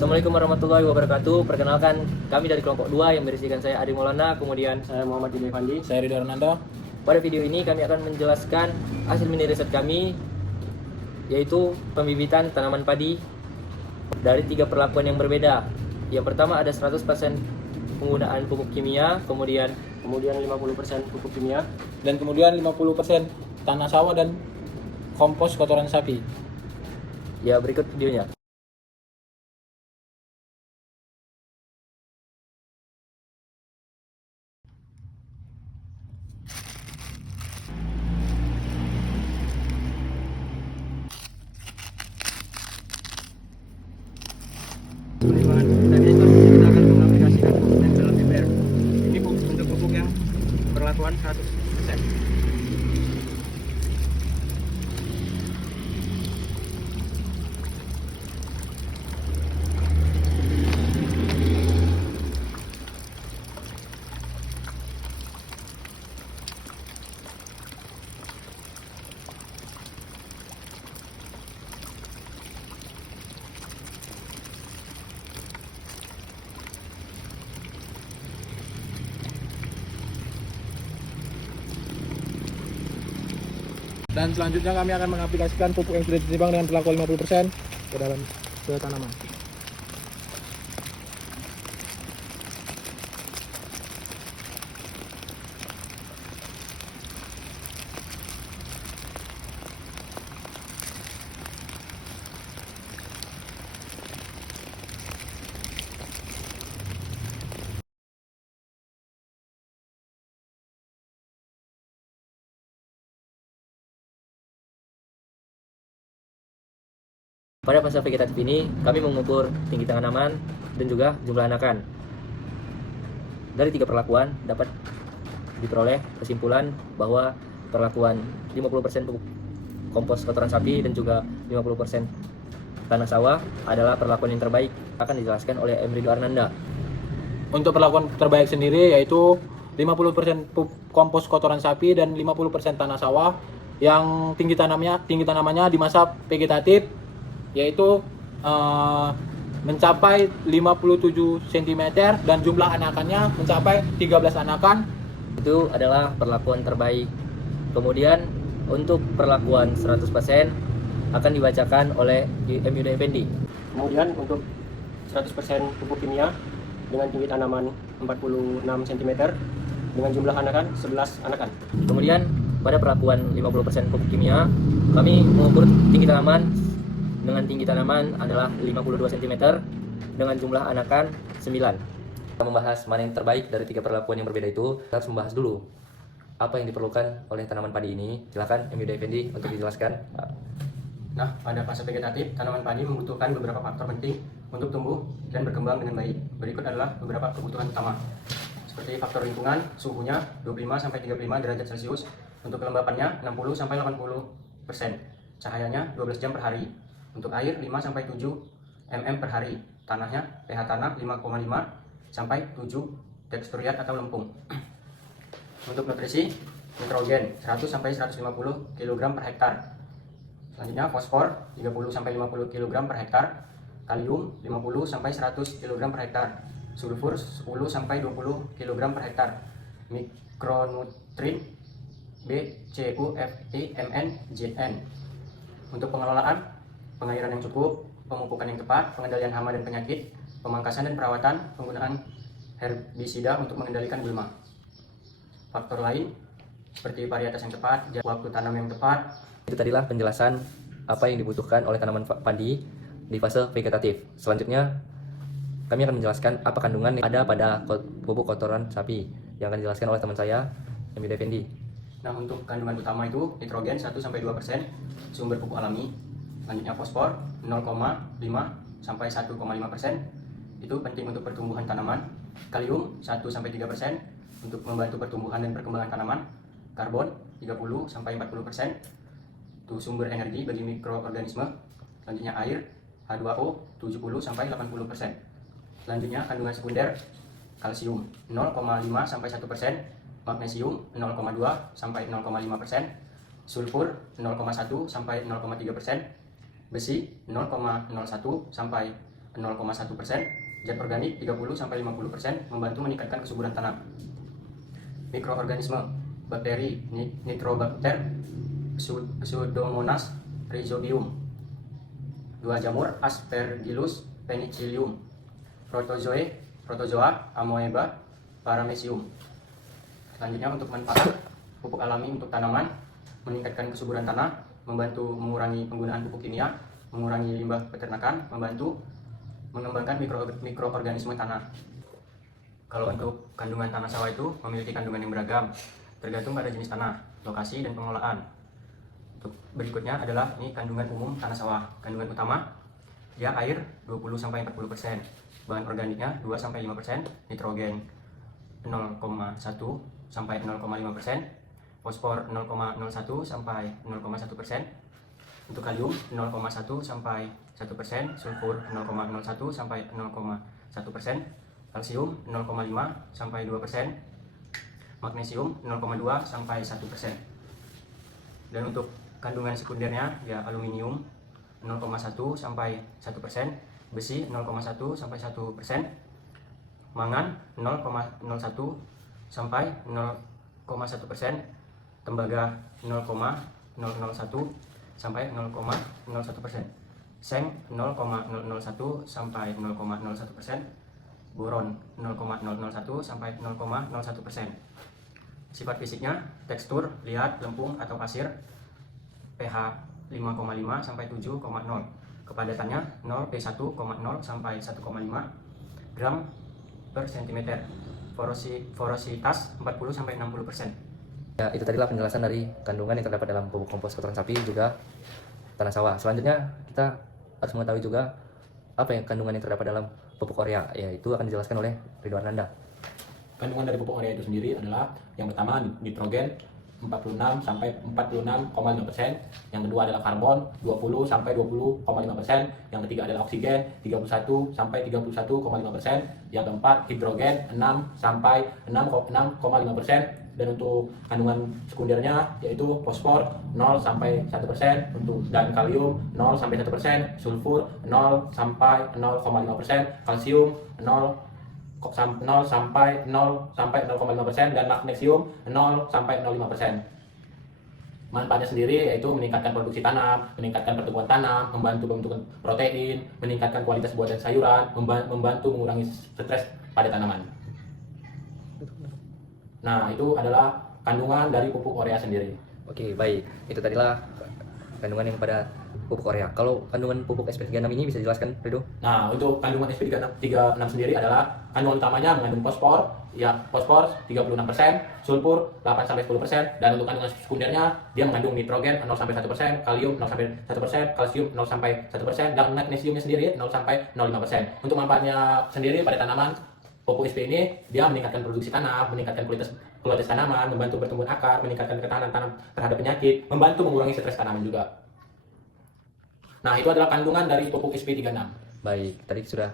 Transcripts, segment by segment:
Assalamualaikum warahmatullahi wabarakatuh. Perkenalkan, kami dari kelompok 2 yang berisikan saya Adi Maulana, kemudian Saya Muhammad Jimmy Fandi. Saya Ridho Arnando. pada video ini kami akan menjelaskan hasil mini riset kami, yaitu pembibitan tanaman padi dari 3 perlakuan yang berbeda. Yang pertama ada 100% penggunaan pupuk kimia, kemudian 50% pupuk kimia, Dan kemudian 50% tanah sawah dan kompos kotoran sapi. ya berikut videonya. tadi itu kita akan mengaplikasikan pupuk yang dalam ember. Ini untuk pupuk yang perlakuan 100%. Dan selanjutnya kami akan mengaplikasikan pupuk yang sudah ditimbang dengan perlakuan 50% ke tanaman. Pada fase vegetatif ini, kami mengukur tinggi tanaman dan juga jumlah anakan. Dari 3 perlakuan dapat diperoleh kesimpulan bahwa perlakuan 50% pupuk kompos kotoran sapi dan juga 50% tanah sawah adalah perlakuan yang terbaik. Akan dijelaskan oleh Ridho Arnanda. Untuk perlakuan terbaik sendiri yaitu 50% pupuk kompos kotoran sapi dan 50% tanah sawah yang tinggi tanamannya di masa vegetatif yaitu mencapai 57 cm dan jumlah anakannya mencapai 13 anakan. Itu adalah perlakuan terbaik. Kemudian untuk perlakuan 100% akan dibacakan oleh MUD Effendi. Kemudian untuk 100% pupuk kimia dengan tinggi tanaman 46 cm dengan jumlah anakan 11 anakan. Kemudian pada perlakuan 50% pupuk kimia, kami mengukur tinggi tanaman dengan tinggi tanaman adalah 52 cm dengan jumlah anakan 9. Kita membahas mana yang terbaik dari 3 perlakuan yang berbeda itu. Kita harus membahas dulu apa yang diperlukan oleh tanaman padi ini. Silakan MUD Effendi untuk dijelaskan. Nah, pada fase vegetatif, tanaman padi membutuhkan beberapa faktor penting untuk tumbuh dan berkembang dengan baik. Berikut adalah beberapa kebutuhan utama, seperti faktor lingkungan, suhunya 25-35 derajat Celcius, untuk kelembapannya 60-80%, cahayanya 12 jam per hari, untuk air 5-7 mm per hari, tanahnya pH tanah 5,5-7, teksturiat atau lempung. Untuk nutrisi, nitrogen 100-150 kg per hektar. Selanjutnya fosfor 30-50 kg per hektar, kalium 50-100 kg per hektar, sulfur 10-20 kg per hektar, mikronutrien B, C, U, F, E, M, N, J, N. Untuk pengelolaan, pengairan yang cukup, pemupukan yang tepat, pengendalian hama dan penyakit, pemangkasan dan perawatan, penggunaan herbisida untuk mengendalikan gulma. Faktor lain seperti varietas yang tepat, waktu tanam yang tepat. Itu tadilah penjelasan apa yang dibutuhkan oleh tanaman padi di fase vegetatif. Selanjutnya kami akan menjelaskan apa kandungan yang ada pada pupuk kotoran sapi yang akan dijelaskan oleh teman saya, MUD Effendi. Nah, untuk kandungan utama itu nitrogen 1-2%, sumber pupuk alami. Selanjutnya fosfor 0,5-1,5%, itu penting untuk pertumbuhan tanaman. Kalium 1-3% untuk membantu pertumbuhan dan perkembangan tanaman. Karbon 30-40%, itu sumber energi bagi mikroorganisme. Selanjutnya air H2O 70-80%. Selanjutnya kandungan sekunder, kalsium 0,5-1%, magnesium 0,2-0,5%, sulfur 0,1-0,3%, besi 0,01-0,5%, 0,1%, zat organik 30-50% membantu meningkatkan kesuburan tanah. Mikroorganisme, bakteri, Nitrobacter, Pseudomonas rhizobium, 2 jamur, Aspergillus penicillium, protozoa, amoeba, paramecium. Selanjutnya untuk manfaat pupuk alami untuk tanaman, meningkatkan kesuburan tanah, membantu mengurangi penggunaan pupuk kimia, mengurangi limbah peternakan, membantu mengembangkan mikroorganisme tanah. Kalau untuk kandungan tanah sawah itu memiliki kandungan yang beragam, tergantung pada jenis tanah, lokasi, dan pengelolaan. Untuk berikutnya adalah ini kandungan umum tanah sawah. Kandungan utama, dia air 20-40%, bahan organiknya 2-5%, nitrogen 0,1-0,5%, fosfor 0,01-0,1%, untuk kalium 0,1-1%, sulfur 0,01-0,1%, kalsium 0,5-2%, magnesium 0,2-1%. Dan untuk kandungan sekundernya ya aluminium 0,1-1%, besi 0,1-1%, mangan 0,01-0,1%, tembaga 0,001-0,01%, seng 0,001-0,01%, boron 0,001-0,01%. Sifat fisiknya, tekstur, liat, lempung atau pasir, pH 5,5-7,0, kepadatannya 0P1,0-1,5 gram per cm, porositas 40-60%. Ya, itu tadilah penjelasan dari kandungan yang terdapat dalam pupuk kompos kotoran sapi juga tanah sawah. Selanjutnya kita harus mengetahui juga apa yang kandungan yang terdapat dalam pupuk urea, yaitu akan dijelaskan oleh Ridwan Nanda. Kandungan dari pupuk urea itu sendiri adalah yang pertama nitrogen 46-46,5%, yang kedua adalah karbon 20-20,5%, yang ketiga adalah oksigen 31-31,5%, yang keempat hidrogen 6-6,5%, dan untuk kandungan sekundernya yaitu fosfor 0-1%, dan kalium 0-1%, sulfur 0-0,5%, kalsium 0-0,5%, dan magnesium 0-0,5%. Manfaatnya sendiri yaitu meningkatkan produksi tanam, meningkatkan pertumbuhan tanam, membantu pembentukan protein, meningkatkan kualitas buah dan sayuran, membantu mengurangi stres pada tanaman. Nah, itu adalah kandungan dari pupuk urea sendiri. Oke, baik. Itu tadilah kandungan yang pada pupuk urea. Kalau kandungan pupuk SP36 ini bisa dijelaskan, Rido? Nah, untuk kandungan SP36 sendiri adalah kandungan utamanya mengandung fosfor, ya fosfor 36%, sulfur 8-10%, dan untuk kandungan sekundernya dia mengandung nitrogen 0-1%, kalium 0-1%, kalsium 0-1%, dan magnesiumnya sendiri 0-0,5%. Untuk manfaatnya sendiri pada tanaman, pupuk SP ini dia meningkatkan produksi tanah, meningkatkan kualitas tanaman, membantu pertumbuhan akar, meningkatkan ketahanan tanam terhadap penyakit, membantu mengurangi stres tanaman juga. Nah, itu adalah kandungan dari pupuk SP36. Baik, tadi sudah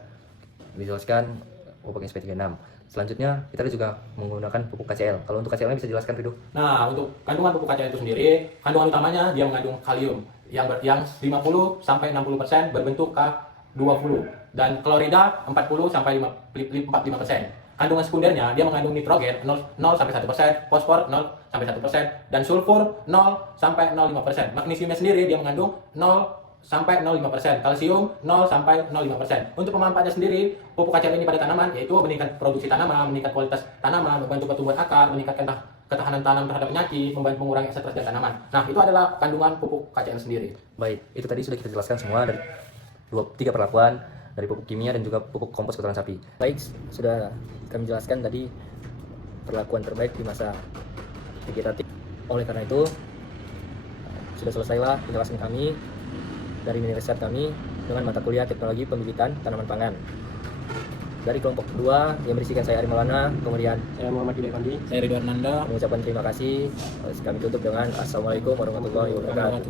dijelaskan pupuk SP36. Selanjutnya kita juga menggunakan pupuk KCL. Kalau untuk KCL-nya bisa dijelaskan, Rido? Nah, untuk kandungan pupuk KCL itu sendiri, kandungan utamanya dia mengandung kalium yang 50-60% berbentuk K20, dan klorida 40-45%. Kandungan sekundernya dia mengandung nitrogen 0-1%, fosfor 0-1%, dan sulfur 0-0,5%. Magnesiumnya sendiri dia mengandung 0-0,5%, kalsium 0-0,5%. Untuk pemanfaatnya sendiri, pupuk KCL ini pada tanaman yaitu meningkatkan produksi tanaman, meningkatkan kualitas tanaman, membantu pertumbuhan akar, meningkatkan ketahanan tanam terhadap penyakit, membantu mengurangi stres dari tanaman. Nah, itu adalah kandungan pupuk KCL sendiri. Baik, itu tadi sudah kita jelaskan semua dari 3 perlakuan dari pupuk kimia dan juga pupuk kompos kotoran sapi. Baik, sudah kami jelaskan tadi perlakuan terbaik di masa vegetatif. Oleh karena itu, sudah selesailah penjelasan kami dari mini riset kami dengan mata kuliah teknologi pembibitan tanaman pangan. Dari kelompok kedua yang berisikan saya Ari Maulana, kemudian Saya Muhammad Hidayat Pandi. Saya Ridwan Nanda. mengucapkan terima kasih. Kami tutup dengan Assalamualaikum warahmatullahi wabarakatuh.